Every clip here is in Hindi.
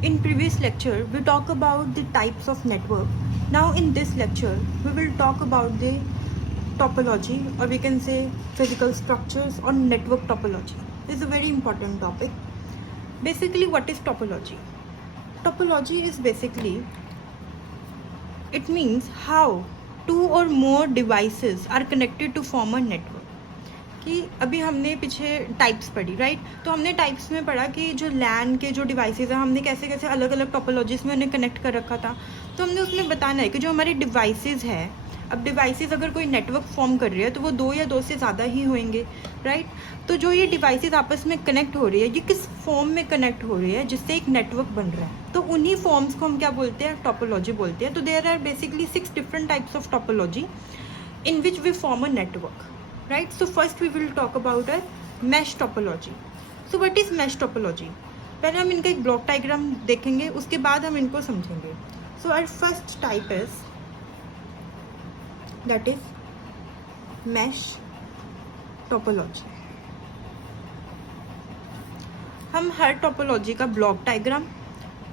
In previous lecture, we talk about the types of network. Now in this lecture, we will talk about the topology, or we can say physical structures or network topology. This is a very important topic. Basically, what is topology? Topology is basically, it means how two or more devices are connected to form a network. कि अभी हमने पीछे टाइप्स पढ़ी, राइट? तो हमने टाइप्स में पढ़ा कि जो लैन के जो डिवाइसेस हैं हमने कैसे कैसे अलग अलग टोपोलॉजीज में उन्हें कनेक्ट कर रखा था. तो हमने उसमें बताना है कि जो हमारी डिवाइसेस है, अब डिवाइसेस अगर कोई नेटवर्क फॉर्म कर रही है तो वो दो या दो से ज़्यादा ही होंगे, राइट? तो जो ये डिवाइसेस आपस में कनेक्ट हो रही है, ये किस फॉर्म में कनेक्ट हो रही है जिससे एक नेटवर्क बन रहा है, तो उन्हीं फॉर्म्स को हम क्या बोलते हैं? टोपोलॉजी बोलते हैं. तो there are basically 6 different types of topology in which we form a network, right? So first we will talk about a mesh topology. So what is mesh topology? पहले हम इनका एक ब्लॉक डायग्राम देखेंगे, उसके बाद हम इनको समझेंगे. So our first type is, that is mesh topology. हम हर टोपोलॉजी का ब्लॉक डायग्राम,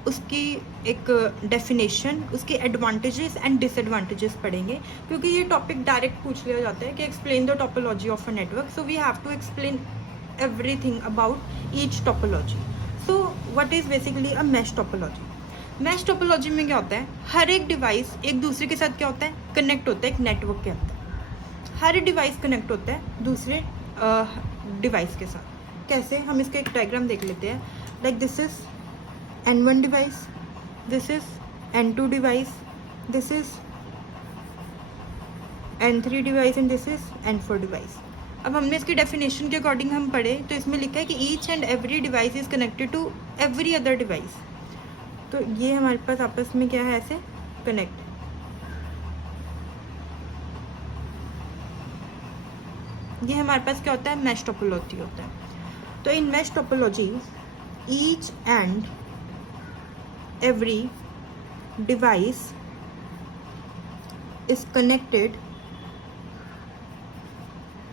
उसकी एक डेफिनेशन, उसके एडवांटेजेस एंड डिसएडवांटेजेस पढ़ेंगे, क्योंकि ये टॉपिक डायरेक्ट पूछ लिया जाता है कि explain the topology of a network. So we have to explain everything about each topology. So what is basically a mesh topology? Mesh topology में क्या होता है? हर एक डिवाइस एक दूसरे के साथ क्या होता है? कनेक्ट होता है एक नेटवर्क के अंदर. हर डिवाइस कनेक्ट होता है दूसरे डिवाइस के साथ. कैसे? हम इसका एक डायग्राम देख लेते हैं. Like this is N1 device, this is N2 device, this is N3 device and this is N4 device. अब हमने इसकी डेफिनेशन के अकॉर्डिंग हम पढ़े तो इसमें लिखा है कि each and every device is connected to every other device. तो ये हमारे पास आपस में क्या है? ऐसे कनेक्ट. ये हमारे पास क्या होता है? मैश टोपोलॉजी होता है. तो in mesh topology each and every device is connected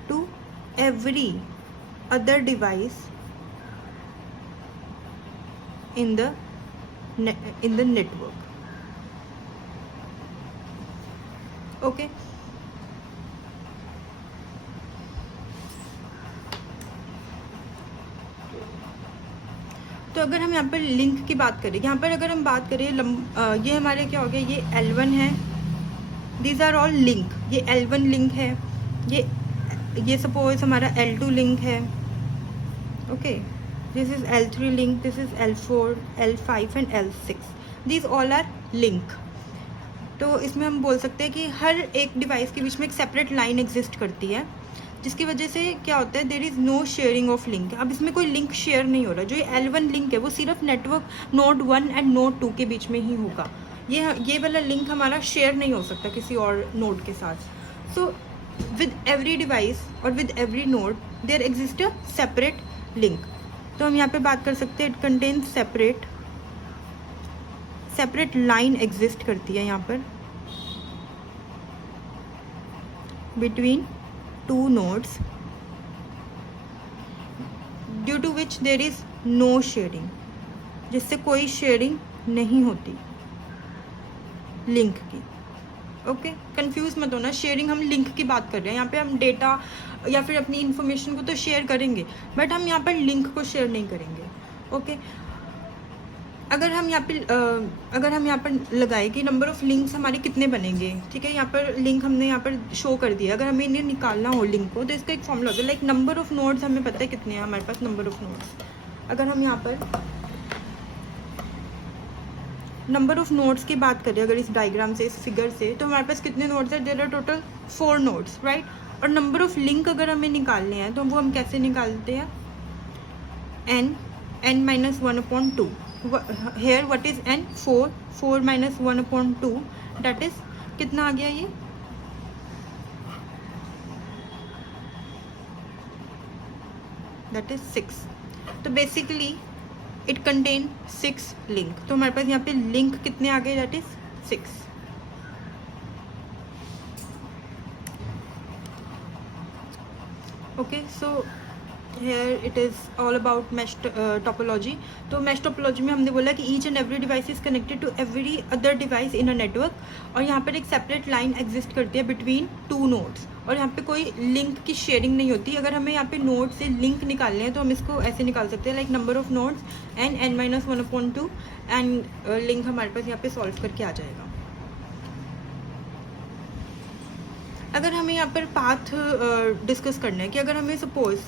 to every other device in the network. Okay. तो अगर हम यहाँ पर लिंक की बात करें, यहाँ पर अगर हम बात करें ये हमारे क्या हो गया? ये L1 है. These are all link. ये L1 लिंक है. ये सपोज हमारा L2 लिंक है. Okay, this is L3 link, this is L4, L5 and L6. These all are link. तो इसमें हम बोल सकते हैं कि हर एक डिवाइस के बीच में एक सेपरेट लाइन एग्जिस्ट करती है, जिसकी वजह से क्या होता है? There is no sharing of link. अब इसमें कोई लिंक शेयर नहीं हो रहा. जो ये L1 लिंक है वो सिर्फ नेटवर्क नोड 1 एंड नोड 2 के बीच में ही होगा. ये वाला लिंक हमारा शेयर नहीं हो सकता किसी और नोड के साथ. सो विद एवरी डिवाइस और with every node there exist a separate link. तो हम यहाँ पे बात कर सकते हैं it contains separate line exist करती है यहाँ पर between two nodes due to which there is no sharing, जिससे कोई शेयरिंग नहीं होती लिंक की. ओके, कंफ्यूज मत होना. शेयरिंग हम लिंक की बात कर रहे हैं. यहाँ पे हम डेटा या फिर अपनी इंफॉर्मेशन को तो शेयर करेंगे, बट हम यहाँ पर लिंक को शेयर नहीं करेंगे. ओके, अगर हम यहाँ पर लगाए कि नंबर ऑफ़ लिंक्स हमारे कितने बनेंगे, ठीक है? यहाँ पर लिंक हमने यहाँ पर शो कर दिया. अगर हमें इन्हें निकालना हो लिंक को, तो इसका एक फॉर्मूला होता है. लाइक नंबर ऑफ़ नोड्स हमें पता है कितने हैं हमारे पास. नंबर ऑफ़ नोड्स, अगर हम यहाँ पर नंबर ऑफ़ नोड्स की बात करें, अगर इस डायग्राम से, इस फिगर से, तो हमारे पास कितने नोड्स हैं? There are total 4 nodes, right? और नंबर ऑफ़ लिंक अगर हमें निकालने हैं तो वो हम कैसे निकालते हैं? n -1/2. Here what is n? 4 minus 1/2, that is कितना आ गया ये? That is 6. तो बेसिकली इट कंटेन 6 लिंक. तो हमारे पास यहाँ पे लिंक कितने आ गए? that is 6. Okay, so here it is all about mesh topology. तो मैश टोपोलॉजी में हमने बोला कि each and every device is connected to every other device in a network, और यहाँ पर एक सेपरेट लाइन एग्जिस्ट करती है बिटवीन टू नोड्स, और यहाँ पे कोई लिंक की शेयरिंग नहीं होती. अगर हमें यहाँ पे नोड से लिंक निकालने हैं तो हम इसको ऐसे निकाल सकते हैं, like number of nodes n-1/2, and link हमारे पास यहाँ पे सॉल्व करके आ जाएगा. अगर हमें यहाँ पर पाथ डिस्कस करना है कि अगर हमें सपोज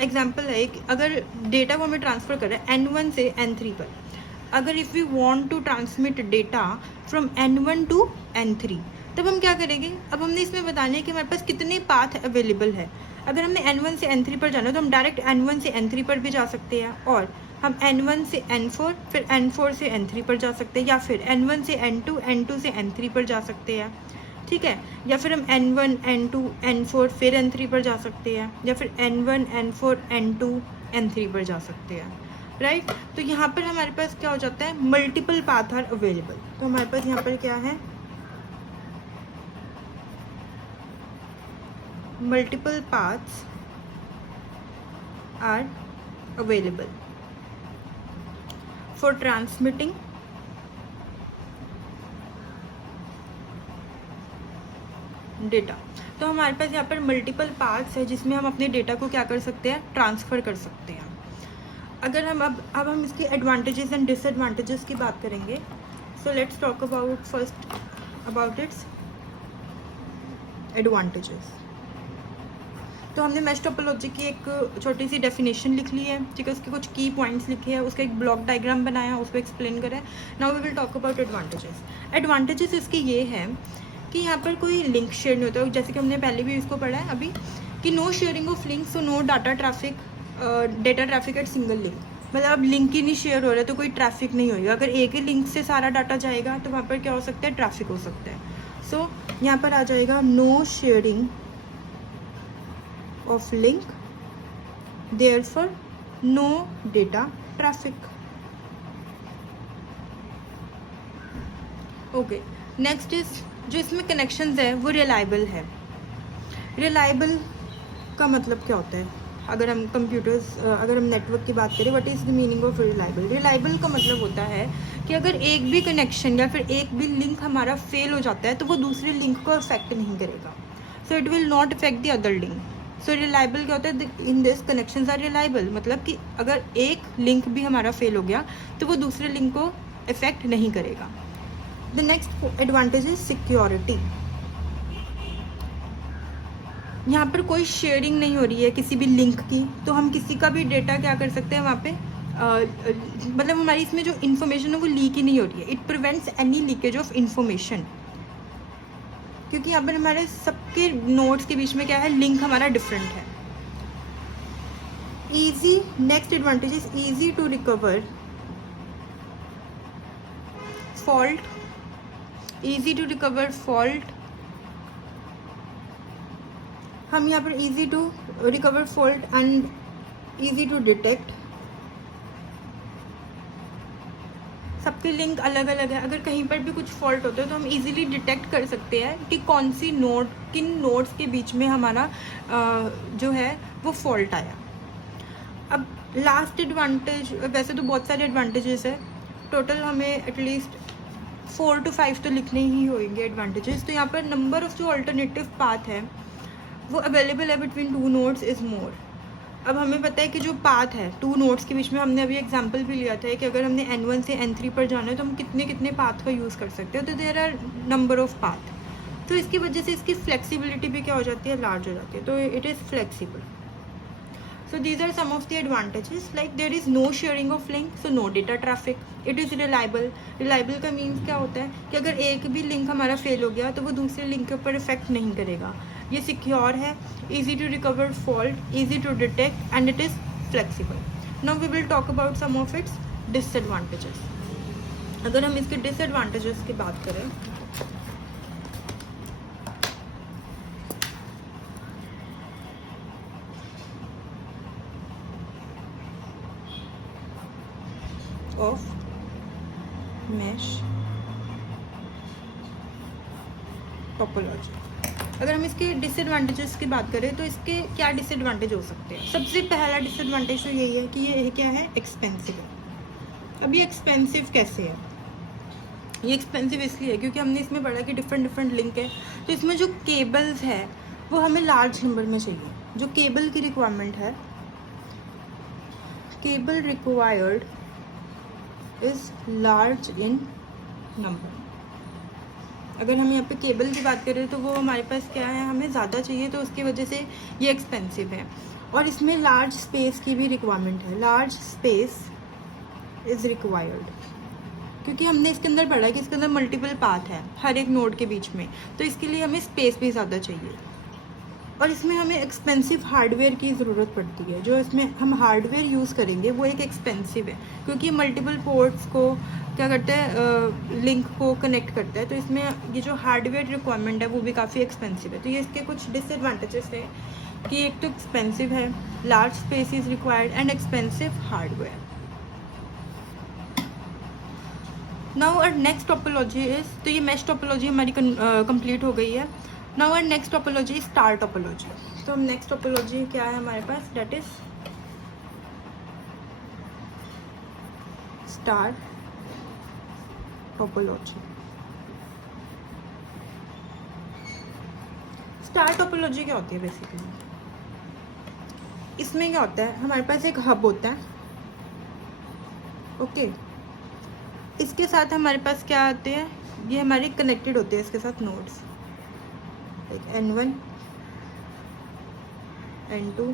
एग्जांपल है कि अगर डेटा को हमें ट्रांसफ़र कर रहा है n1 से n3 पर, अगर if we want to transmit data from n1 to n3, तब हम क्या करेंगे. अब हमने इसमें बताना है कि हमारे पास कितने पाथ अवेलेबल है. अगर हमने n1 से n3 पर जाना है तो हम डायरेक्ट n1 से n3 पर भी जा सकते हैं, और हम n1 से n4 फिर n4 से n3 पर जा सकते हैं, या फिर n1 से n2 n2 से n3 पर जा सकते हैं. ठीक है, या फिर हम n1 n2 n4 फिर n3 पर जा सकते हैं, या फिर n1 n4 n2 n3 पर जा सकते हैं. राइट. तो यहाँ पर हमारे पास क्या हो जाता है, मल्टीपल पाथ आर अवेलेबल. तो हमारे पास यहाँ पर क्या है, multiple paths are available for transmitting data. तो हमारे पास यहाँ पर मल्टीपल पाथ्स है जिसमें हम अपने डेटा को क्या कर सकते हैं, ट्रांसफ़र कर सकते हैं. अगर हम अब हम इसके एडवांटेजेस एंड डिसएडवांटेजेस की बात करेंगे. So let's talk about first about its advantages. तो हमने मैश टोपोलॉजी की एक छोटी सी डेफिनेशन लिख ली है, ठीक है, उसके कुछ की पॉइंट्स लिखे हैं, उसका एक ब्लॉक डायग्राम बनाया, उसको एक्सप्लेन करा है. Now we will talk about advantages. Advantages इसके ये हैं कि यहाँ पर कोई लिंक शेयर नहीं होता, जैसे कि हमने पहले भी इसको पढ़ा है अभी, कि no sharing of link, so no data traffic at single link. मतलब अब लिंक ही नहीं शेयर हो रहा है तो कोई ट्रैफिक नहीं होगा. अगर एक ही लिंक से सारा डाटा जाएगा तो वहाँ पर क्या हो सकता है, ट्रैफिक हो सकता है. सो यहाँ पर आ जाएगा no sharing of link, therefore no data traffic. Okay, next is जो इसमें कनेक्शंस है वो रिलायबल है. रिलायबल का मतलब क्या होता है, अगर हम अगर हम नेटवर्क की बात करें, what is the meaning of reliable. Reliable का मतलब होता है कि अगर एक भी कनेक्शन या फिर एक भी लिंक हमारा फेल हो जाता है तो वो दूसरे लिंक को अफेक्ट नहीं करेगा. So it will not affect the other link. So reliable क्या होता है, in this connections are reliable, मतलब कि अगर एक लिंक भी हमारा फेल हो गया तो वो दूसरे लिंक को अफेक्ट नहीं करेगा. The next advantage is security. यहाँ पर कोई शेयरिंग नहीं हो रही है किसी भी लिंक की, तो हम किसी का भी डेटा क्या कर सकते हैं वहाँ पे, मतलब हमारी इसमें जो इन्फॉर्मेशन है वो लीक ही नहीं हो रही है. It prevents any leakage of information, क्योंकि यहाँ पर हमारे सबके नोड्स के बीच में क्या है, लिंक हमारा डिफरेंट है. Easy, next advantage is easy to recover fault. Easy to recover fault, हम यहाँ पर easy to recover fault and easy to detect. सबके लिंक अलग अलग है, अगर कहीं पर भी कुछ फॉल्ट होता है तो हम इजीली डिटेक्ट कर सकते हैं कि कौन सी नोड, किन नोड्स के बीच में हमारा जो है वो फॉल्ट आया. अब लास्ट एडवांटेज, वैसे तो बहुत सारे एडवांटेजेस है, टोटल हमें एटलीस्ट 4 to 5 तो लिखने ही होंगे एडवांटेजेस. तो यहाँ पर नंबर ऑफ जो अल्टरनेटिव पाथ है वो अवेलेबल है between two nodes is more. अब हमें पता है कि जो पाथ है टू नोड्स के बीच में, हमने अभी एग्जांपल भी लिया था कि अगर हमने n1 से n3 पर जाना है तो हम कितने कितने पाथ का यूज़ कर सकते हैं. तो there are number of path. तो इसकी वजह से इसकी फ्लेक्सिबिलिटी भी क्या हो जाती है, लार्ज हो जाती है. तो it is flexible. So these are some of the advantages, like there is no sharing of link, so no data traffic. It is reliable. Reliable का मीन्स क्या होता है कि अगर एक भी लिंक हमारा फेल हो गया तो वो दूसरे लिंक के ऊपर इफेक्ट नहीं करेगा. ये सिक्योर है, easy to recover fault, easy to detect, and it is flexible. Now we will talk about some of its disadvantages. अगर हम इसके disadvantages की बात करें, of mesh topology. अगर हम इसके डिसएडवांटेजेस की बात करें तो इसके क्या डिसएडवांटेज हो सकते हैं। सबसे पहला डिसएडवांटेज तो यही है कि ये क्या है, एक्सपेंसिव है। अब ये एक्सपेंसिव कैसे है, ये एक्सपेंसिव इसलिए है क्योंकि हमने इसमें पढ़ा कि डिफरेंट लिंक है, तो इसमें जो केबल्स है वो हमें लार्ज नंबर में चाहिए। जो केबल की रिक्वायरमेंट है, cable required is large in number. अगर हम यहाँ पे केबल की बात करें तो वो हमारे पास क्या है, हमें ज़्यादा चाहिए, तो उसकी वजह से ये एक्सपेंसिव है। और इसमें लार्ज स्पेस की भी रिक्वायरमेंट है, लार्ज स्पेस इज़ रिक्वायर्ड, क्योंकि हमने इसके अंदर पढ़ा कि इसके अंदर मल्टीपल पाथ है हर एक नोड के बीच में, तो इसके लिए हमें स्पेस भी ज़्यादा चाहिए। और इसमें हमें एक्सपेंसिव हार्डवेयर की ज़रूरत पड़ती है। जो इसमें हम हार्डवेयर यूज़ करेंगे वो एक एक्सपेंसिव है, क्योंकि मल्टीपल पोर्ट्स को क्या करता है, लिंक को कनेक्ट करता है, तो इसमें ये जो हार्डवेयर रिक्वायरमेंट है वो भी काफ़ी एक्सपेंसिव है। तो ये इसके कुछ डिसएडवांटेजेस हैं कि एक तो एक्सपेंसिव है, large space is required and expensive hardware. Now our next topology is, तो ये मैश टोपोलॉजी हमारी कंप्लीट हो गई है। Now our next topology star topology. तो हम नेक्स्ट टोपोलॉजी क्या है हमारे पास, that is star topology. Star topology क्या होती है बेसिकली, इसमें क्या होता है, हमारे पास एक हब होता है, ओके। इसके साथ हमारे पास क्या आते हैं, ये हमारे कनेक्टेड होते हैं इसके साथ nodes, like N1 N2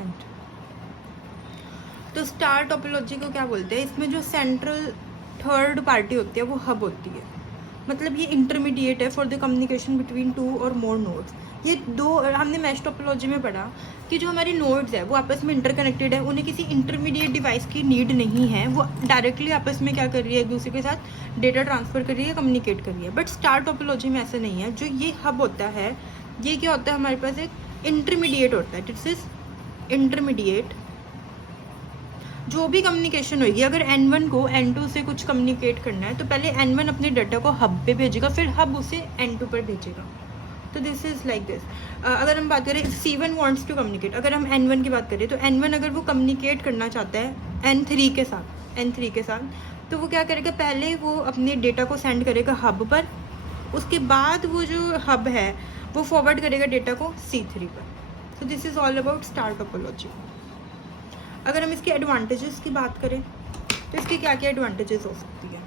N2। तो स्टार टोपोलॉजी को क्या बोलते हैं, इसमें जो सेंट्रल थर्ड पार्टी होती है वो हब होती है, मतलब ये इंटरमीडिएट है for the communication between two और मोर नोड्स। ये दो, हमने मैश टोपोलॉजी में पढ़ा कि जो हमारे नोड्स है वो आपस में इंटरकनेक्टेड है, उन्हें किसी इंटरमीडिएट डिवाइस की नीड नहीं है, वो डायरेक्टली आपस में क्या कर रही है, एक दूसरे के साथ डेटा ट्रांसफ़र कर रही है, कम्युनिकेट कर रही है। बट स्टार टोपोलॉजी में ऐसा नहीं है। जो ये हब होता है, ये क्या होता है, हमारे पास एक इंटरमीडिएट होता है, दिस इज इंटरमीडिएट। जो भी कम्युनिकेशन होगी, अगर N1 को N2 से कुछ कम्युनिकेट करना है तो पहले N1 अपने डाटा को हब पे भेजेगा, फिर हब उसे N2 पर भेजेगा। तो दिस इज़ लाइक दिस। अगर हम बात करें C1 वांट्स टू कम्युनिकेट, अगर हम N1 की बात करें तो N1 अगर वो कम्युनिकेट करना चाहता है N3 के साथ, तो वो क्या करेगा, पहले वो अपने डेटा को सेंड करेगा हब पर, उसके बाद वो जो हब है वो फॉरवर्ड करेगा डेटा को C3 पर। तो this is all about star topology. अगर हम इसके एडवांटेजेस की बात करें तो इसके क्या क्या एडवांटेजेस हो सकती है।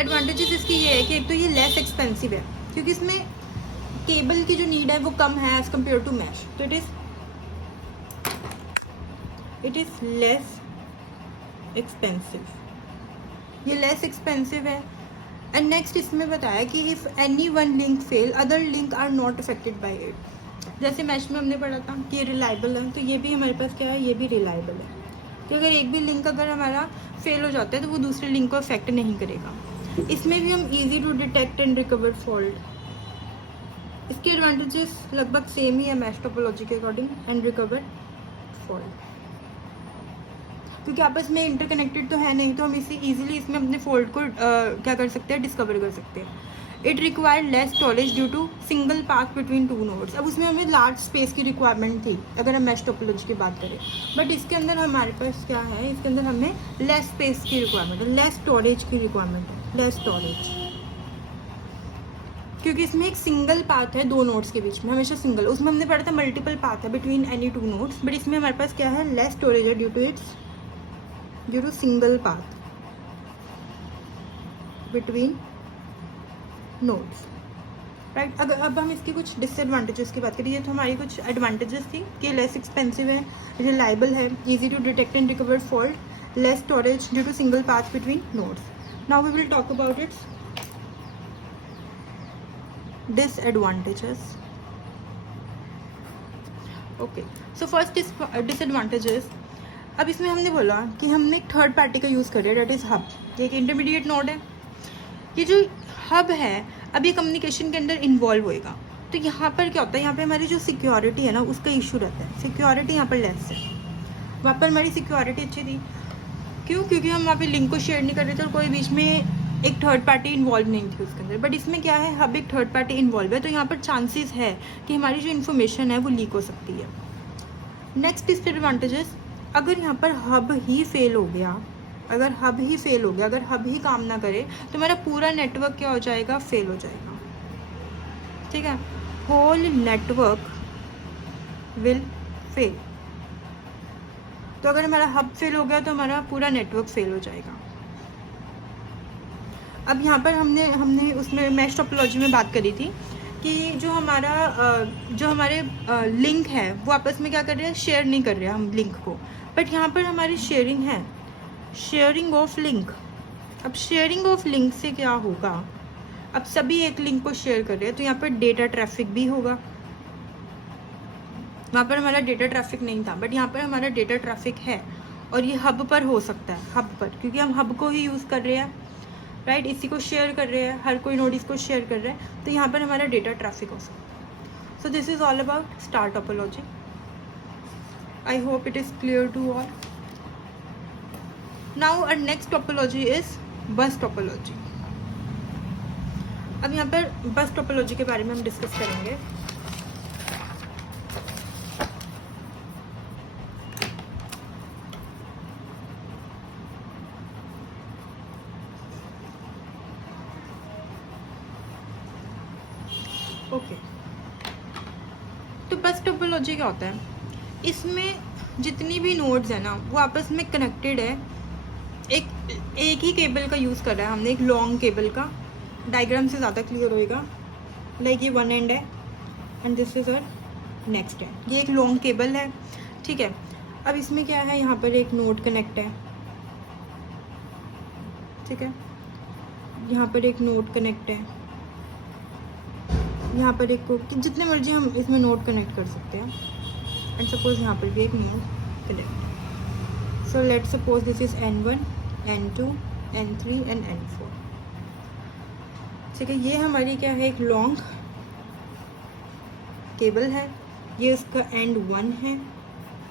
एडवांटेजेस इसकी ये है कि एक तो ये लेस एक्सपेंसिव है, क्योंकि इसमें केबल की जो नीड है वो कम है एज कम्पेयर टू मैश, तो इट इज़ लेस एक्सपेंसिव, ये लेस एक्सपेंसिव है। एंड नेक्स्ट इसमें बताया कि if any one link fail other link are not affected by it. जैसे मैश में हमने पढ़ा था कि ये रिलायबल है, तो ये भी हमारे पास क्या है, ये भी रिलायबल है कि अगर एक भी लिंक अगर हमारा फेल हो जाता है तो वो दूसरे लिंक को अफेक्ट नहीं करेगा। इसमें भी हम easy to detect and recover fault. इसके एडवांटेजेस लगभग सेम ही है मैश टोपोलॉजी के अकॉर्डिंग, एंड रिकवर फॉल्ट, क्योंकि आपस में इंटरकनेक्टेड तो है नहीं, तो हम इसे ईजिली इसमें अपने फॉल्ट को क्या कर सकते हैं, डिस्कवर कर सकते हैं। It require less storage due to single path between two nodes. अब उसमें हमें लार्ज स्पेस की रिक्वायरमेंट थी अगर हम मैश टोपोलॉजी की बात करें, बट इसके अंदर हमारे पास क्या है, इसके अंदर हमें लेस स्पेस की रिक्वायरमेंट है, लेस स्टोरेज की रिक्वायरमेंट है, लेस स्टोरेज, क्योंकि इसमें एक सिंगल पाथ है दो नोड्स के बीच में, हमेशा सिंगल। उसमें हमने पढ़ा था मल्टीपल पाथ है between any two nodes, but इसमें हमारे पास क्या है, लेस स्टोरेज है due to single path between nodes, right. अगर अब हम इसकी कुछ डिसएडवांटेजेस की बात करें, ये तो हमारी कुछ एडवांटेजेस थी कि लेस एक्सपेंसिव है, रिलायबल है, easy to detect and recover fault, less storage due to single path between nodes. Now we will talk about its disadvantages. Okay, so first disadvantages. अब इसमें हमने बोला कि हमने एक थर्ड पार्टी का यूज़ कर रहे हैं, डेट इज़ हब। ये एक इंटरमीडिएट नोड है, ये जो हब है अब ये कम्युनिकेशन के अंदर इन्वॉल्व होएगा, तो यहाँ पर क्या होता है, यहाँ पे हमारी जो सिक्योरिटी है ना उसका इशू रहता है। सिक्योरिटी यहाँ पर लेस है, वहाँ पर हमारी सिक्योरिटी अच्छी थी, क्यों, क्योंकि हम वहाँ पे लिंक को शेयर नहीं कर रहे थे और कोई बीच में एक थर्ड पार्टी इन्वॉल्व नहीं थी उसके अंदर, बट इसमें क्या है, हब एक थर्ड पार्टी इन्वॉल्व है, तो यहाँ पर चांसेस है कि हमारी जो इन्फॉर्मेशन है वो लीक हो सकती है। नेक्स्ट डिसएडवांटेजेस, अगर यहाँ पर हब ही फेल हो गया, अगर हब ही काम ना करे तो हमारा पूरा नेटवर्क क्या हो जाएगा, फेल हो जाएगा। ठीक है, होल नेटवर्क विल फेल। तो अगर हमारा हब फेल हो गया तो हमारा पूरा नेटवर्क फेल हो जाएगा। अब यहाँ पर हमने उसमें मैश टोपोलॉजी में बात करी थी कि जो हमारे लिंक है वो आपस में क्या कर रहे हैं, शेयर नहीं कर रहे हैं हम लिंक को, बट यहाँ पर हमारी शेयरिंग है, शेयरिंग ऑफ लिंक। अब शेयरिंग ऑफ लिंक से क्या होगा, अब सभी एक लिंक को शेयर कर रहे हैं तो यहाँ पर डेटा ट्रैफिक भी होगा। वहाँ पर हमारा डेटा ट्रैफिक नहीं था, बट यहाँ पर हमारा डेटा ट्रैफिक है, और ये हब पर हो सकता है, हब पर, क्योंकि हम हब को ही यूज़ कर रहे हैं, राइट, इसी को शेयर कर रहे हैं, हर कोई नोड इसको शेयर कर रहा है, तो यहाँ पर हमारा डेटा ट्रैफिक हो सकता है। So this is all about star topology. I hope it is clear to all. Now our next topology is bus topology. अब यहाँ पर बस टोपोलॉजी के बारे में हम डिस्कस करेंगे। ओके, तो बस टोपोलॉजी क्या होता है, इसमें जितनी भी नोड्स है ना वो आपस में कनेक्टेड है, एक ही केबल का यूज़ कर रहा है हमने, एक लॉन्ग केबल का। डायग्राम से ज़्यादा क्लियर होएगा। लाइक ये वन एंड है एंड दिस इज और नेक्स्ट एंड, ये एक लॉन्ग केबल है। ठीक है, अब इसमें क्या है, यहाँ पर एक नोड कनेक्ट है, ठीक है, यहाँ पर एक नोड कनेक्ट है, यहाँ पर एक को जितने मर्जी हम इसमें नोड कनेक्ट कर सकते हैं, एंड सपोज यहाँ पर भी एक node connect. So let suppose this is N1, N2, N3 and N4। ठीक है, ये हमारी क्या है, एक लॉन्ग केबल है, ये उसका एंड 1 है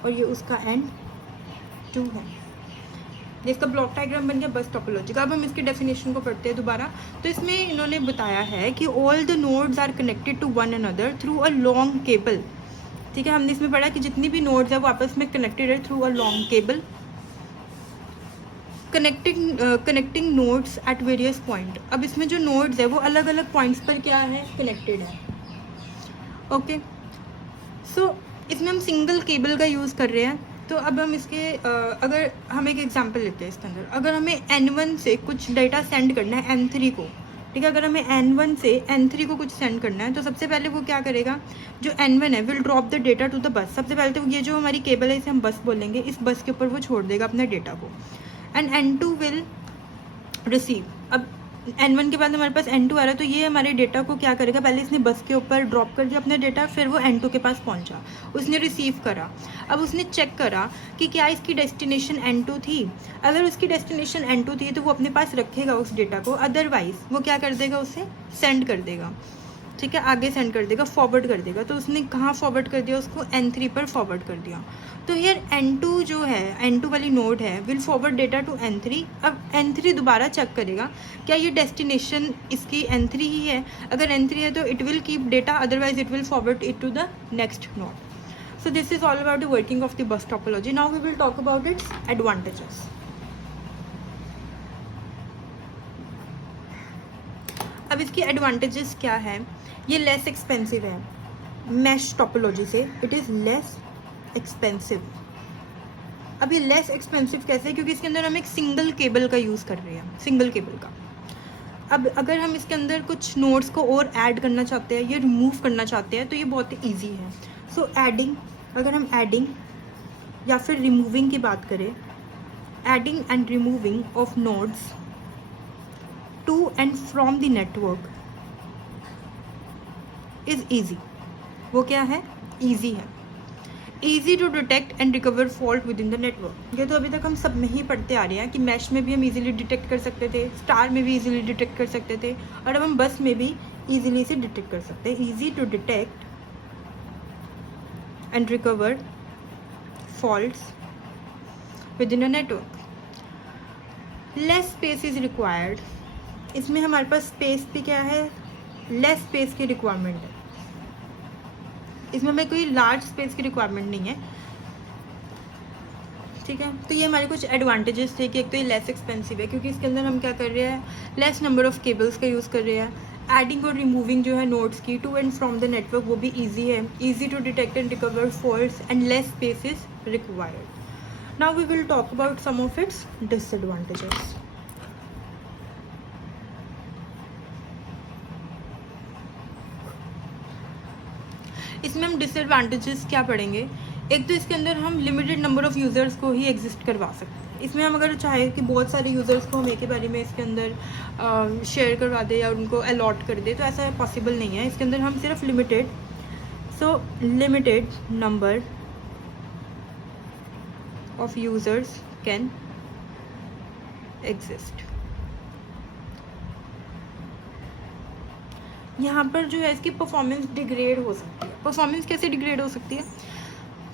और ये उसका एंड 2 है। इसका ब्लॉक डायग्राम बन गया बस टोपोलॉजी का। अब हम इसकी डेफिनेशन को पढ़ते हैं दोबारा। तो इसमें इन्होंने बताया है कि all the nodes are connected to one another through a long cable. ठीक है, हमने इसमें पढ़ा कि जितनी भी नोड्स है वो आपस में कनेक्टेड है through a long cable, connecting nodes at various point. अब इसमें जो नोड्स है वो अलग अलग पॉइंट्स पर क्या है, कनेक्टेड है। ओके, सो इसमें हम सिंगल केबल का यूज़ कर रहे हैं। तो अब हम इसके अगर हम एक एग्जांपल लेते हैं इसके अंदर, अगर हमें N1 से कुछ डेटा सेंड करना है N3 को, ठीक है, अगर हमें N1 से N3 को कुछ सेंड करना है तो सबसे पहले वो क्या करेगा, जो N1 है will drop the data to the bus. सबसे पहले तो ये जो हमारी केबल है इसे हम बस बोलेंगे, इस बस के ऊपर वो छोड़ देगा अपने डेटा को, एंड N2 विल रिसीव। अब N1 के बाद हमारे पास N2 आ रहा है, तो ये हमारे डेटा को क्या करेगा, पहले इसने बस के ऊपर ड्रॉप कर दिया अपना डेटा, फिर वो N2 के पास पहुंचा, उसने रिसीव करा। अब उसने चेक करा कि क्या इसकी डेस्टिनेशन N2 थी। अगर उसकी डेस्टिनेशन N2 थी तो वो अपने पास रखेगा उस डेटा को, अदरवाइज वो क्या कर देगा, उसे सेंड कर देगा। ठीक है, आगे सेंड कर देगा, फॉरवर्ड कर देगा। तो उसने कहाँ फॉरवर्ड कर दिया, उसको N3 पर फॉरवर्ड कर दिया। तो हियर N2 जो है, N2 वाली नोड है, will forward data to N3। अब N3 दोबारा चेक करेगा क्या ये डेस्टिनेशन इसकी N3 ही है। अगर N3 है तो it will keep data, otherwise it will forward it to the next node. So this is all about the working of the bus topology. Now we will talk about its advantages. अब इसकी एडवांटेजेस क्या है, ये लेस एक्सपेंसिव है मैश टोपोलॉजी से, इट इज़ लेस एक्सपेंसिव। अब ये लेस एक्सपेंसिव कैसे, क्योंकि इसके अंदर हम एक सिंगल केबल का यूज़ कर रहे हैं, सिंगल केबल का। अब अगर हम इसके अंदर कुछ नोड्स को और ऐड करना चाहते हैं, ये रिमूव करना चाहते हैं, तो ये बहुत ही ईजी है। सो एडिंग, अगर हम एडिंग या फिर रिमूविंग की बात करें, adding and removing of nodes to and from the network is easy। वो क्या है, easy है। easy to detect and recover fault within the network। ये तो अभी तक हम सब में ही पढ़ते आ रहे हैं कि मैश में भी हम easily डिटेक्ट कर सकते थे, स्टार में भी easily डिटेक्ट कर सकते थे, और अब हम बस में भी easily से डिटेक्ट कर सकते हैं। easy to detect and recover faults within a network। less space is required इसमें हमारे पास स्पेस भी क्या है, लेस स्पेस की रिक्वायरमेंट है। इसमें हमें कोई लार्ज स्पेस की रिक्वायरमेंट नहीं है, ठीक है। तो ये हमारे कुछ एडवांटेजेस थे कि एक तो ये लेस एक्सपेंसिव है क्योंकि इसके अंदर हम क्या कर रहे हैं, लेस नंबर ऑफ केबल्स का यूज़ कर रहे हैं। एडिंग और रिमूविंग जो है नोड्स की to and from the network वो भी ईजी है, easy to detect and recover faults and less space is required. Now we will talk about some of its disadvantages. इसमें हम डिसएडवांटेजेस क्या पढ़ेंगे, एक तो इसके अंदर हम लिमिटेड नंबर ऑफ़ यूज़र्स को ही एग्जिस्ट करवा सकते हैं। इसमें हम अगर चाहे कि बहुत सारे यूज़र्स को हम एक ही बारी में इसके अंदर शेयर करवा दें या उनको अलॉट कर दें, तो ऐसा पॉसिबल नहीं है। इसके अंदर हम सिर्फ limited number of users can exist. यहाँ पर जो है इसकी परफॉर्मेंस डिग्रेड हो सकती है। परफॉर्मेंस कैसे डिग्रेड हो सकती है,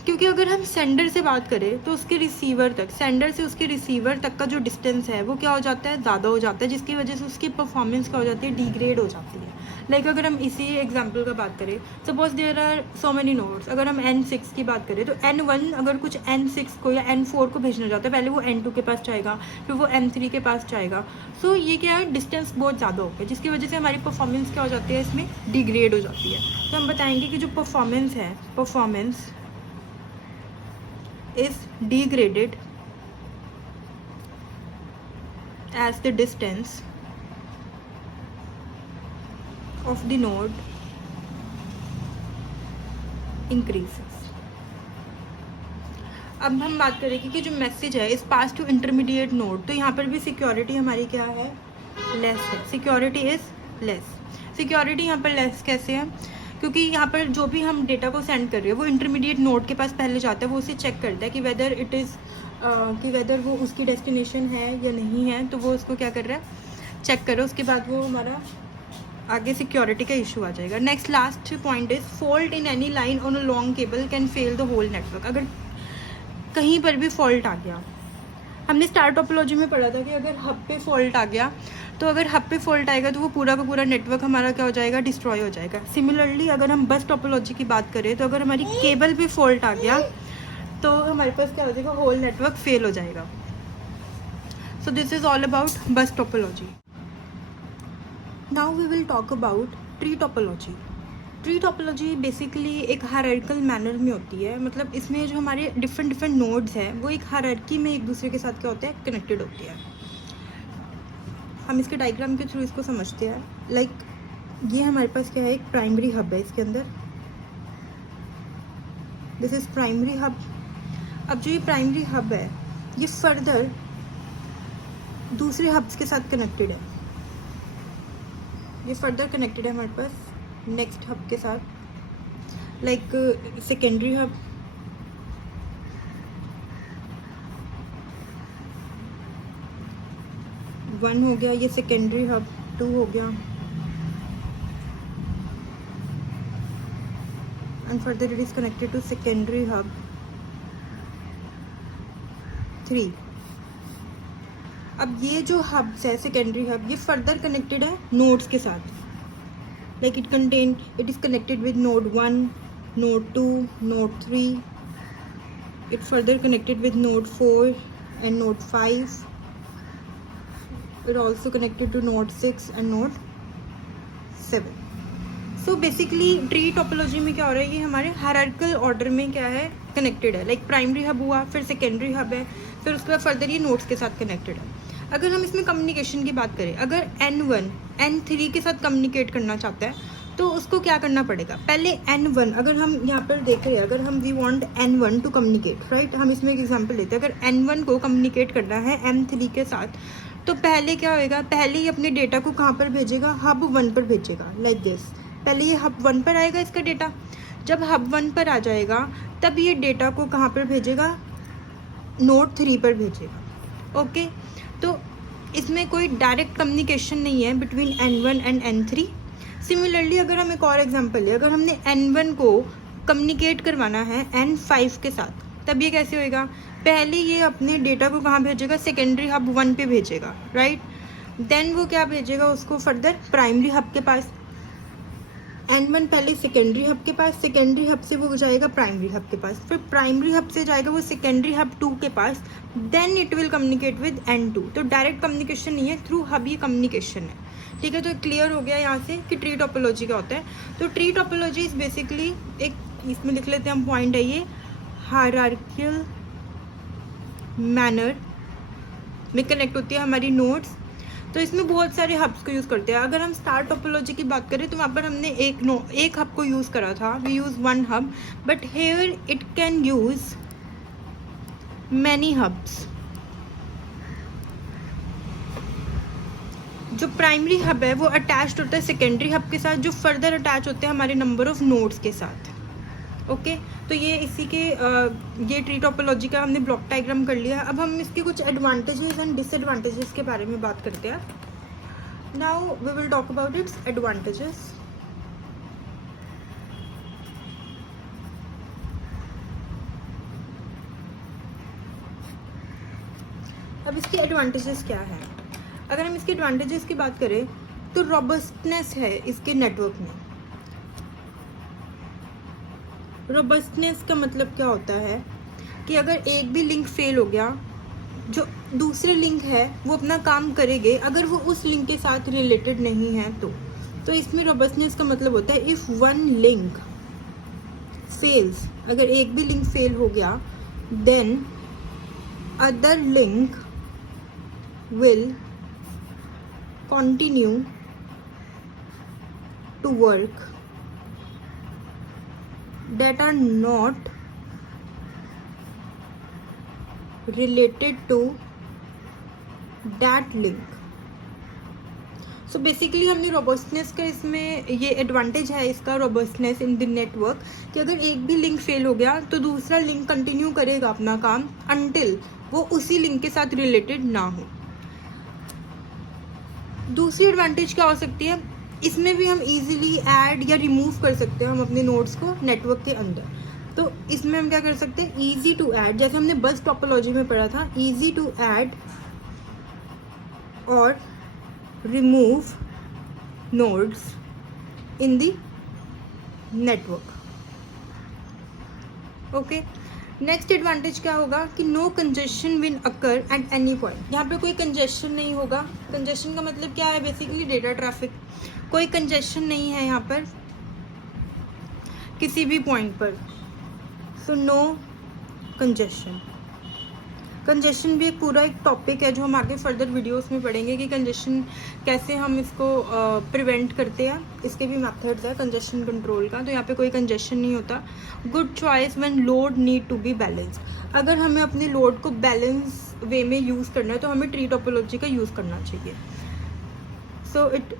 क्योंकि अगर हम सेंडर से बात करें तो उसके रिसीवर तक, सेंडर से उसके रिसीवर तक का जो डिस्टेंस है वो क्या हो जाता है, ज़्यादा हो जाता है, जिसकी वजह से उसकी परफॉर्मेंस क्या हो जाती है, डिग्रेड हो जाती है। लाइक अगर हम इसी एग्जांपल का बात करें, suppose there are so many nodes, अगर हम N6 की बात करें तो N1 अगर कुछ N6 को या N4 को भेजना चाहता है, पहले वो N2 के पास जाएगा, फिर वो N3 के पास जाएगा। सो ये क्या है, डिस्टेंस बहुत ज़्यादा हो गया, जिसकी वजह से हमारी परफॉर्मेंस क्या हो जाती है, इसमें डिग्रेड हो जाती है। तो हम बताएंगे कि जो परफॉर्मेंस है, performance is degraded as the distance of the node increases। अब हम बात करेंगे कि जो मैसेज है इस पास टू इंटरमीडिएट नोड, तो यहाँ पर भी सिक्योरिटी हमारी क्या है, लेस है। Security is less. सिक्योरिटी यहाँ पर लेस कैसे है, क्योंकि यहाँ पर जो भी हम डेटा को सेंड कर रहे हैं वो इंटरमीडिएट नोड के पास पहले जाता है, वो उसे चेक करता है कि वेदर इट इज़ कि वेदर वो उसकी डेस्टिनेशन है या नहीं है, तो वो उसको क्या कर रहा है, चेक करो, उसके बाद वो हमारा आगे सिक्योरिटी का इशू आ जाएगा। Next last point is fault in any line on a long cable can fail the whole network. अगर कहीं पर भी फॉल्ट आ गया, हमने स्टार टोपोलॉजी में पढ़ा था कि अगर हब पे फॉल्ट आ गया, तो अगर हब पे फॉल्ट आएगा तो वो पूरा का पूरा नेटवर्क हमारा क्या हो जाएगा, डिस्ट्रॉय हो जाएगा। सिमिलरली अगर हम बस टोपोलॉजी की बात करें तो अगर हमारी केबल पे फॉल्ट आ गया तो हमारे पास क्या हो जाएगा, होल नेटवर्क फेल हो जाएगा। So this is all about bus topology. Now we will talk about tree topology. Tree topology basically एक हायरार्किकल मैनर में होती है, मतलब इसमें जो हमारे डिफरेंट नोड्स हैं वो एक हायरार्की में एक दूसरे के साथ क्या होते हैं, कनेक्टेड होती है। हम इसके डायग्राम के थ्रू इसको समझते हैं। लाइक ये हमारे पास क्या है, एक प्राइमरी हब है, इसके अंदर दिस इज प्राइमरी हब। अब जो ये प्राइमरी हब है ये फर्दर दूसरे हब्स के साथ कनेक्टेड है, ये फर्दर कनेक्टेड है हमारे पास नेक्स्ट हब के साथ। लाइक सेकेंडरी हब, वन हो गया, ये सेकेंडरी हब 2 हो गया, and further it is connected to secondary hub 3। अब ये जो हब्स है सेकेंडरी हब, ये फर्दर कनेक्टेड है नोड्स के साथ। Like it is connected with node 1, node 2, node 3, it further connected with node 4 and node 5. It also connected to node 6 and node 7. So basically tree topology में क्या हो रहा है, ये हमारे हायरार्किकल ऑर्डर में क्या है, कनेक्टेड है। लाइक प्राइमरी हब हुआ, फिर सेकेंडरी हब है, फिर उसके बाद फर्दर ये नोड्स के साथ कनेक्टेड है। अगर हम इसमें कम्युनिकेशन की बात करें, अगर N1 N3 के साथ कम्युनिकेट करना चाहता है तो उसको क्या करना पड़ेगा, पहले N1, अगर हम यहाँ पर देख रहे हैं, अगर हम we want N1 to communicate, right, हम इसमें एक एग्जांपल लेते हैं। अगर N1 को कम्युनिकेट करना है M3 के साथ, तो पहले क्या होएगा, पहले ही अपने डेटा को कहाँ पर भेजेगा, हब 1 पर भेजेगा। लाइक दिस, पहले ये हब 1 पर आएगा इसका डेटा, जब हब 1 पर आ जाएगा तब ये डेटा को कहाँ पर भेजेगा, नोड 3 पर भेजेगा। ओके, तो इसमें कोई डायरेक्ट कम्युनिकेशन नहीं है between N1 and N3। Similarly अगर हम एक और एग्जांपल लें, अगर हमने N1 को कम्युनिकेट करवाना है N5 के साथ, तब ये कैसे होएगा, पहले ये अपने डेटा को कहाँ भेजेगा, सेकेंडरी हब 1 पे भेजेगा, राइट। देन वो क्या भेजेगा उसको फर्दर प्राइमरी हब के पास, N1 पहले सेकेंडरी हब के पास, सेकेंडरी हब से वो जाएगा प्राइमरी हब के पास, फिर प्राइमरी हब से जाएगा वो सेकेंडरी हब 2 के पास, then it will communicate with N2। तो डायरेक्ट कम्युनिकेशन नहीं है, थ्रू हब ये कम्युनिकेशन है। ठीक है, तो क्लियर हो गया यहाँ से कि ट्री टोपोलॉजी क्या होता है। तो ट्री टोपोलॉजी इज बेसिकली एक, इसमें लिख लेते हैं हम पॉइंट है ये, हायरार्किकल मैनर में कनेक्ट होती है हमारी नोड्स। तो इसमें बहुत सारे हब्स को यूज़ करते हैं। अगर हम स्टार टोपोलॉजी की बात करें तो वहाँ पर हमने एक हब को यूज़ करा था, we use one hub, but here it can use many hubs. जो प्राइमरी हब है वो अटैच्ड होता है सेकेंडरी हब के साथ, जो फर्दर अटैच होते हैं हमारे नंबर ऑफ नोड्स के साथ। ओके तो ये इसी के ये ट्री टोपोलॉजी का हमने ब्लॉक डायग्राम कर लिया। अब हम इसके कुछ एडवांटेजेस एंड डिसएडवांटेजेस के बारे में बात करते हैं। Now we will talk about its advantages. अब इसके एडवांटेजेस क्या है? अगर हम इसके एडवांटेजेस की बात करें तो रॉबस्टनेस है इसके नेटवर्क में। रोबस्टनेस का मतलब क्या होता है कि अगर एक भी लिंक फेल हो गया, जो दूसरे लिंक है वो अपना काम करेंगे अगर वो उस लिंक के साथ रिलेटेड नहीं है तो इसमें रोबस्टनेस का मतलब होता है इफ़ वन लिंक फेल्स, अगर एक भी लिंक फेल हो गया then other link will continue to work that are not related to that link। So basically हमने रोबस्टनेस का इसमें ये एडवांटेज है इसका, रोबस्टनेस इन द नेटवर्क, कि अगर एक भी लिंक फेल हो गया तो दूसरा लिंक कंटिन्यू करेगा अपना काम अनटिल वो उसी लिंक के साथ रिलेटेड ना हो। दूसरी एडवांटेज क्या हो सकती है, इसमें भी हम इजीली ऐड या रिमूव कर सकते हैं हम अपने नोड्स को नेटवर्क के अंदर। तो इसमें हम क्या कर सकते हैं, इजी टू ऐड, जैसे हमने बस टोपोलॉजी में पढ़ा था, इजी टू ऐड और remove nodes in the network. Okay, next advantage क्या होगा कि no congestion will occur at any point. यहाँ पे कोई कंजेशन नहीं होगा। कंजेशन का मतलब क्या है, बेसिकली डेटा ट्रैफिक। कोई कंजेशन नहीं है यहाँ पर किसी भी पॉइंट पर, सो नो कंजेशन। कंजेशन भी एक पूरा एक टॉपिक है जो हम आगे फर्दर वीडियोस में पढ़ेंगे कि कंजेशन कैसे हम इसको प्रिवेंट करते हैं। इसके भी मेथड्स है कंजेशन कंट्रोल का। तो यहाँ पे कोई कंजेशन नहीं होता। Good choice when load need to be balance. अगर हमें अपने लोड को बैलेंस वे में यूज़ करना है तो हमें ट्री टोपोलॉजी का यूज़ करना चाहिए। So it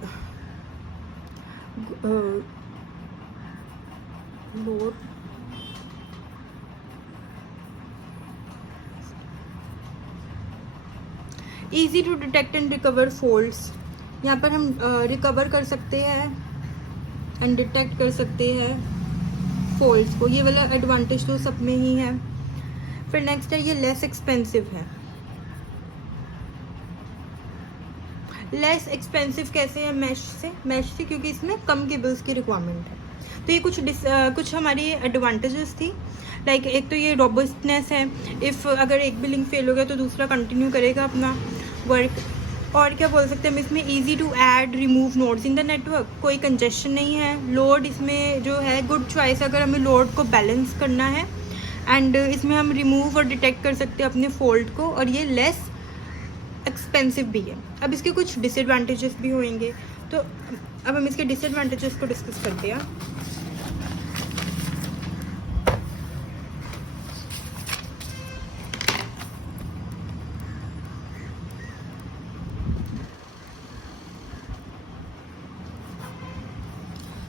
load easy to detect and recover faults. यहाँ पर हम रिकवर कर सकते हैं एंड डिटेक्ट कर सकते हैं फॉल्ट्स को। ये वाला एडवांटेज तो सब में ही है। फिर नेक्स्ट है ये लेस एक्सपेंसिव है। लेस एक्सपेंसिव कैसे है, मैश से क्योंकि इसमें कम केबल्स की रिक्वायरमेंट है। तो ये कुछ हमारी एडवांटेजेस थी। लाइक एक तो ये रोबस्टनेस है, इफ़ अगर एक भी लिंक फेल हो गया तो दूसरा कंटिन्यू करेगा अपना वर्क। और क्या बोल सकते हैं हम इसमें, easy to add remove nodes in the network, कोई कंजेशन नहीं है। लोड इसमें जो है गुड चॉइस, अगर हमें लोड को बैलेंस करना है एंड इसमें हम रिमूव और डिटेक्ट कर सकते हैं अपने फॉल्ट को, और ये लेस एक्सपेंसिव भी है। अब इसके कुछ डिसएडवांटेजेस भी होंगे, तो अब हम इसके डिसएडवांटेजेस को डिस्कस करते हैं।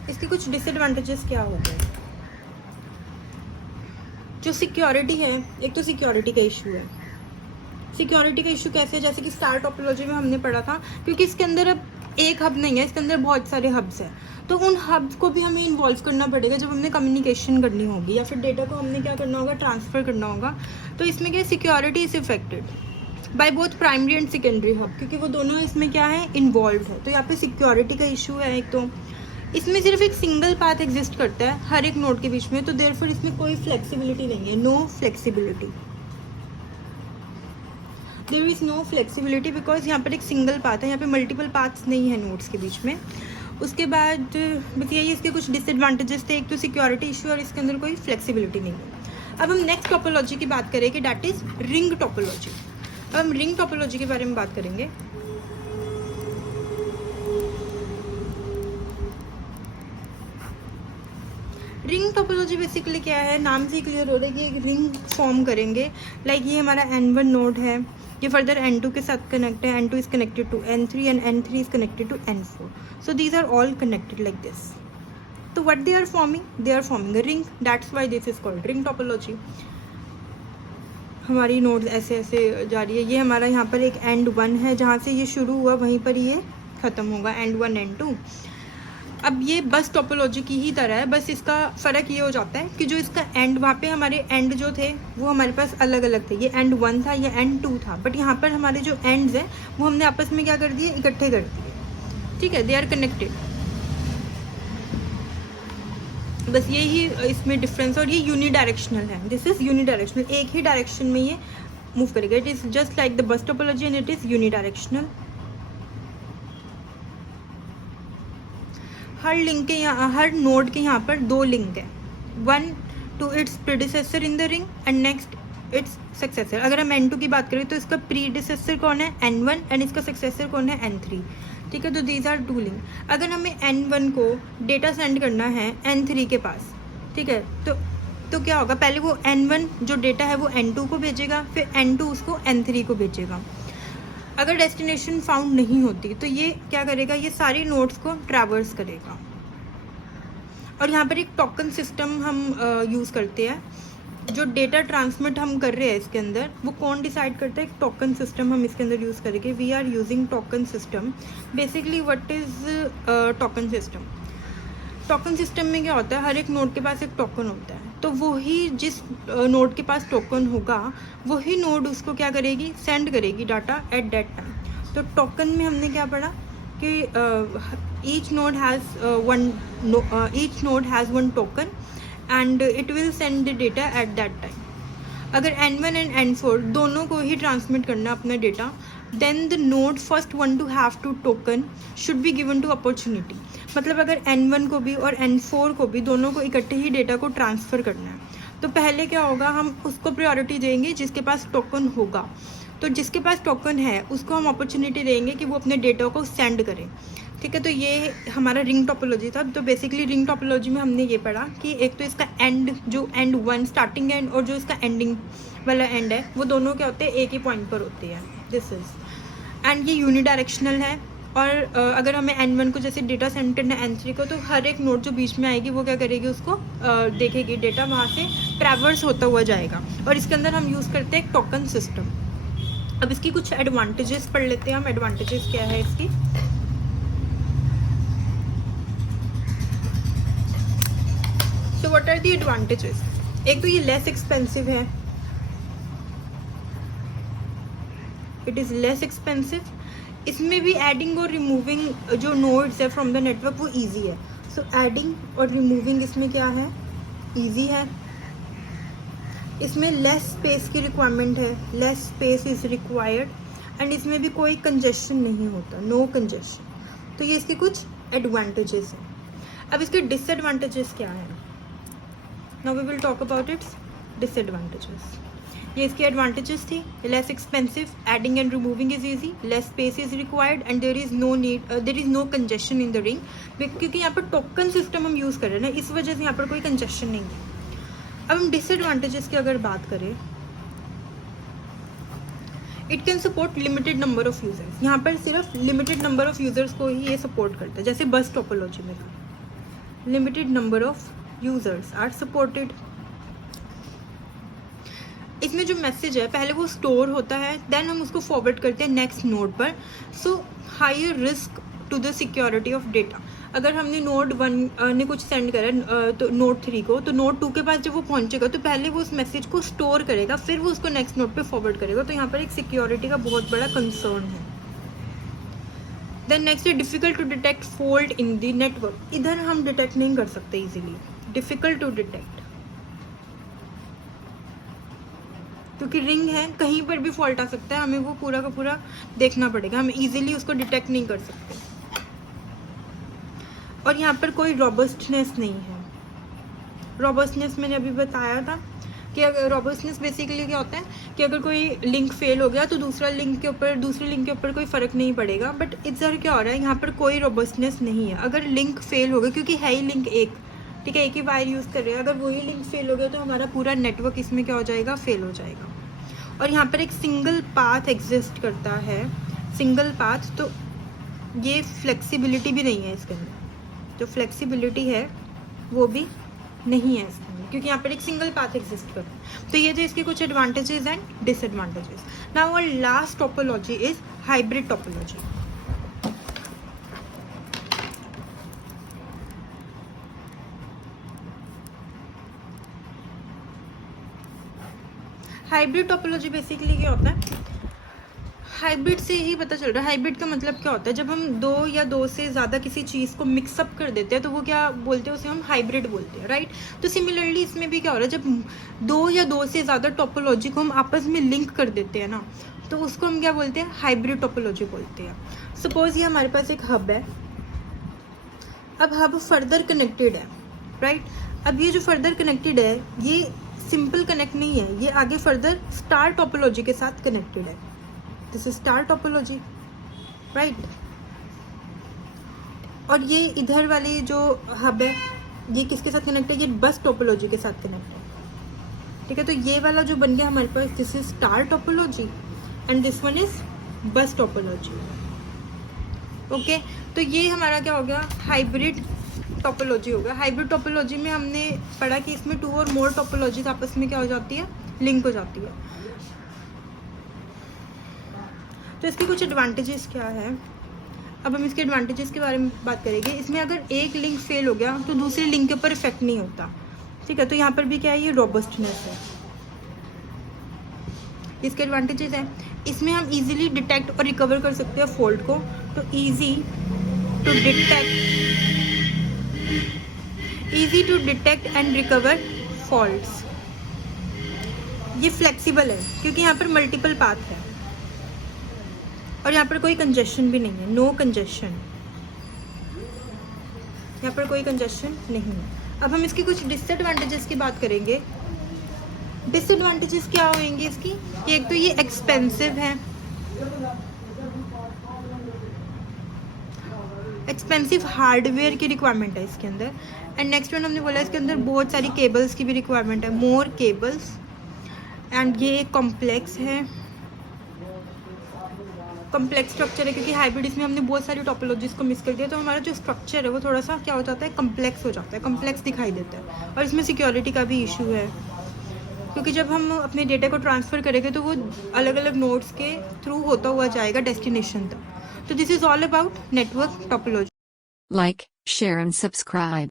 इसके कुछ डिसएडवांटेजेस क्या हो गए, जो सिक्योरिटी है, एक तो सिक्योरिटी का इशू है। सिक्योरिटी का इशू कैसे है, जैसे कि स्टार टोपोलॉजी में हमने पढ़ा था, क्योंकि इसके अंदर अब एक हब नहीं है, इसके अंदर बहुत सारे हब्स हैं, तो उन हब्स को भी हमें इन्वॉल्व करना पड़ेगा जब हमने कम्युनिकेशन करनी होगी या फिर डेटा को हमने क्या करना होगा, ट्रांसफ़र करना होगा। तो इसमें क्या security is affected. By both primary and secondary hub, क्योंकि वो दोनों इसमें क्या है, इन्वॉल्व है। तो यहाँ पे सिक्योरिटी का इशू है एक, तो इसमें सिर्फ एक सिंगल पाथ एग्जिस्ट करता है हर एक नोड के बीच में, तो देयरफॉर इसमें कोई फ्लेक्सिबिलिटी नहीं है, no flexibility, there is no flexibility, because यहाँ पर एक सिंगल पाथ है, यहाँ पे मल्टीपल पाथ्स नहीं है नोड्स के बीच में। उसके बाद बस यही इसके कुछ डिसएडवांटेजेस थे, एक तो सिक्योरिटी इशू और इसके अंदर कोई फ्लेक्सिबिलिटी नहीं है। अब हम नेक्स्ट टोपोलॉजी की बात करें कि डैट इज रिंग टोपोलॉजी। अब हम रिंग टोपोलॉजी के बारे में बात करेंगे। रिंग टोपोलॉजी बेसिकली क्या है, नाम से ही क्लियर हो रहा है कि एक रिंग फॉर्म करेंगे। लाइक ये हमारा N1 नोड है, ये फर्दर N2 के साथ कनेक्ट है, N2 is connected to N3 and N3 is connected to N4, so these are all connected like this. तो what they are forming a ring, that's why this is called ring topology. हमारी नोड्स ऐसे ऐसे जा रही है, ये हमारा यहाँ पर एक N1 है, जहाँ से ये शुरू हुआ वहीं पर ये ख़त्म होगा, N1 N2। अब ये बस टोपोलॉजी की ही तरह है, बस इसका फ़र्क ये हो जाता है कि जो इसका एंड, वहाँ पे हमारे एंड जो थे वो हमारे पास अलग अलग थे, ये N1 था, ये N2 था, बट यहाँ पर हमारे जो एंड्स हैं वो हमने आपस में क्या कर दिए, इकट्ठे कर दिए, ठीक है, दे आर कनेक्टेड। बस यही इसमें डिफरेंस, और ये यूनिडायरेक्शनल है, दिस इज़ यूनिडायरेक्शनल, एक ही डायरेक्शन में ये मूव करेगा। It is just like the bus topology and it is unidirectional. Her link के यहाँ, हर नोड के यहाँ पर दो लिंक है, one two it's predecessor in the ring and next it's successor. अगर हम N2 की बात करें तो इसका प्रीडिसेसर कौन है, N1, एंड इसका सक्सेसर कौन है, N3, ठीक है। तो दीज आर टू लिंक। अगर हमें N1 को डेटा सेंड करना है N3 के पास, ठीक है, तो क्या होगा, पहले वो N1 जो डेटा है वो N2 को भेजेगा, फिर N2 उसको N3 को भेजेगा। अगर डेस्टिनेशन फाउंड नहीं होती तो ये क्या करेगा, ये सारी नोड्स को ट्रैवर्स करेगा। और यहाँ पर एक टोकन सिस्टम हम यूज़ करते हैं। जो डेटा ट्रांसमिट हम कर रहे हैं इसके अंदर, वो कौन डिसाइड करता है, एक टोकन सिस्टम हम इसके अंदर यूज़ करेंगे। We are using token system. Basically what is token system. Token system में क्या होता है, हर एक नोड के पास एक टोकन होता है, तो वही जिस नोड के पास टोकन होगा वही नोड उसको क्या करेगी, सेंड करेगी डाटा एट दैट टाइम। तो टोकन में हमने क्या पढ़ा कि each node has one token and it will send the data at that time. अगर N1 एंड N4 दोनों को ही ट्रांसमिट करना अपना data, then the node first one two have to token should be given to opportunity. मतलब अगर N1 को भी और N4 को भी, दोनों को इकट्ठे ही डेटा को ट्रांसफ़र करना है, तो पहले क्या होगा, हम उसको प्रायोरिटी देंगे जिसके पास टोकन होगा। तो जिसके पास टोकन है उसको हम अपॉर्चुनिटी देंगे कि वो अपने डेटा को सेंड करें, ठीक है। तो ये हमारा रिंग टोपोलॉजी था। तो बेसिकली रिंग टोपोलॉजी में हमने ये पढ़ा कि एक तो इसका एंड, जो N1 स्टार्टिंग एंड, और जो इसका एंडिंग वाला एंड है, वो दोनों क्या होते हैं, एक ही पॉइंट पर होते हैं। दिस इज़, एंड ये यूनिडायरेक्शनल है। और अगर हमें N1 को जैसे डेटा सेंड करना है N3 को, तो हर एक नोड जो बीच में आएगी वो क्या करेगी, उसको देखेगी, डेटा वहाँ से ट्रैवर्स होता हुआ जाएगा। और इसके अंदर हम यूज़ करते हैं एक टोकन सिस्टम। अब इसकी कुछ एडवांटेजेस पढ़ लेते हैं हम। एडवांटेजेस क्या है इसकी, so what are the advantages. एक तो ये लेस एक्सपेंसिव है, इट इज़ लेस एक्सपेंसिव। इसमें भी एडिंग और रिमूविंग जो नोड्स है फ्रॉम द नेटवर्क वो इजी है। सो एडिंग और रिमूविंग इसमें क्या है, इजी है। इसमें लेस स्पेस की रिक्वायरमेंट है, less space is required, and इसमें भी कोई कंजेशन नहीं होता, नो कंजेशन। तो ये इसके कुछ एडवांटेजेस हैं। अब इसके डिसएडवांटेजेस क्या हैं, now we will talk about its disadvantages. ये इसकी एडवांटेजेस थी, less expensive, adding and removing is easy, less space is required, and there is no congestion in the ring, क्योंकि यहाँ पर टोकन सिस्टम हम यूज़ कर रहे हैं ना, इस वजह से यहाँ पर कोई कंजेशन नहीं है। अब हम डिसएडवांटेजेस की अगर बात करें, it can support limited number of users. यहाँ पर सिर्फ लिमिटेड नंबर ऑफ यूजर्स को ही ये सपोर्ट करता है, जैसे बस टोपोलॉजी में था, limited number of users are supported. इसमें जो मैसेज है पहले वो स्टोर होता है, देन हम उसको फॉरवर्ड करते हैं नेक्स्ट नोड पर। So higher risk to the security of data. अगर हमने नोड 1 ने कुछ सेंड करा तो नोड 3 को, तो नोड 2 के पास जब वो पहुंचेगा तो पहले वो उस मैसेज को स्टोर करेगा, फिर वो उसको नेक्स्ट नोड पे फॉरवर्ड करेगा। तो यहाँ पर एक सिक्योरिटी का बहुत बड़ा कंसर्न है। देन नेक्स्ट है difficult to detect fault in the network. इधर हम डिटेक्ट नहीं कर सकते इजीली, डिफिकल्ट टू डिटेक्ट, क्योंकि रिंग है, कहीं पर भी फॉल्ट आ सकता है, हमें वो पूरा का पूरा देखना पड़ेगा, हम इजीली उसको डिटेक्ट नहीं कर सकते। और यहाँ पर कोई रॉबस्टनेस नहीं है। रॉबस्टनेस मैंने अभी बताया था कि अगर रॉबस्टनेस बेसिकली क्या होता है कि अगर कोई लिंक फेल हो गया तो दूसरे लिंक के ऊपर कोई फ़र्क नहीं पड़ेगा, बट इधर क्या हो रहा है, यहाँ पर कोई रॉबस्टनेस नहीं है। अगर लिंक फेल हो गया, क्योंकि है ही लिंक एक, ठीक है, एक ही वायर यूज़ कर रहे हैं, अगर वही लिंक फेल हो गया तो हमारा पूरा नेटवर्क इसमें क्या हो जाएगा, फेल हो जाएगा। और यहाँ पर एक सिंगल पाथ एग्जिस्ट करता है, सिंगल पाथ, तो ये फ्लेक्सिबिलिटी भी नहीं है इसके अंदर, जो फ्लेक्सिबिलिटी है वो भी नहीं है इसके अंदर, क्योंकि यहाँ पर एक सिंगल पाथ एग्जिस्ट करता है। तो ये जो इसके कुछ advantages and disadvantages. Now our last topology is hybrid topology. Hybrid topology basically क्या होता है, हाइब्रिड से ही पता चल रहा है। हाइब्रिड का मतलब क्या होता है, जब हम दो या दो से ज़्यादा किसी चीज़ को मिक्सअप कर देते हैं तो वो क्या बोलते हैं, उसे हम हाइब्रिड बोलते हैं, राइट। तो सिमिलरली इसमें भी क्या हो रहा है, जब दो या दो से ज़्यादा टोपोलॉजी को हम आपस में लिंक कर देते हैं ना, तो उसको हम क्या बोलते हैं, हाइब्रिड टोपोलॉजी बोलते हैं। सपोज ये हमारे पास एक हब है, अब हब फर्दर कनेक्टेड है, राइट। अब ये जो फर्दर कनेक्टेड है ये सिंपल कनेक्ट नहीं है, ये आगे फर्दर स्टार टोपोलॉजी के साथ कनेक्टेड है। This is star topology, right. और ये इधर वाली जो हब है ये किसके साथ कनेक्ट है, ये बस टोपोलॉजी के साथ कनेक्ट है, ठीक है। तो ये वाला जो बन गया हमारे पास, this is star topology and this one is bus topology, okay. तो ये हमारा क्या हो गया, हाइब्रिड टोपोलॉजी होगा। हाइब्रिड टोपोलॉजी में हमने पढ़ा कि इसमें 2 और मोर टोपोलॉजीज आपस में क्या हो जाती है, लिंक हो जाती है। तो इसके कुछ एडवांटेजेस क्या है, अब हम इसके एडवांटेजेस के बारे में बात करेंगे। इसमें अगर एक लिंक फेल हो गया तो दूसरे लिंक के ऊपर इफेक्ट नहीं होता, ठीक है। तो यहाँ पर भी क्या है, ये रोबस्टनेस है, इसके एडवांटेजेस हैं। इसमें हम इजीली डिटेक्ट और रिकवर कर सकते हैं फॉल्ट को, तो easy to detect and recover faults. ये फ्लेक्सिबल है क्योंकि यहाँ पर मल्टीपल पाथ है और यहाँ पर कोई कंजेशन भी नहीं है, नो कंजेशन, यहाँ पर कोई कंजेशन नहीं है। अब हम इसकी कुछ डिसएडवांटेजेस की बात करेंगे। डिसएडवांटेजेस क्या होंगे इसकी, कि एक तो ये एक्सपेंसिव है, एक्सपेंसिव हार्डवेयर की रिक्वायरमेंट है इसके अंदर। एंड नेक्स्ट वन हमने बोला इसके अंदर बहुत सारी केबल्स की भी रिक्वायरमेंट है, मोर केबल्स। एंड ये कॉम्प्लेक्स है, कॉम्प्लेक्स स्ट्रक्चर है, क्योंकि हाइब्रिड इसमें हमने बहुत सारी टोपोलॉजीज को मिस कर दिया, तो हमारा जो स्ट्रक्चर है वो थोड़ा सा क्या हो जाता है, कम्प्लेक्स हो जाता है, कम्प्लेक्स दिखाई देता है। और इसमें सिक्योरिटी का भी इशू है, क्योंकि जब हम अपने डेटा को ट्रांसफ़र करेंगे तो वो अलग अलग नोड्स के थ्रू होता हुआ जाएगा डेस्टिनेशन तक। तो this is all about network topology. Like, share and subscribe.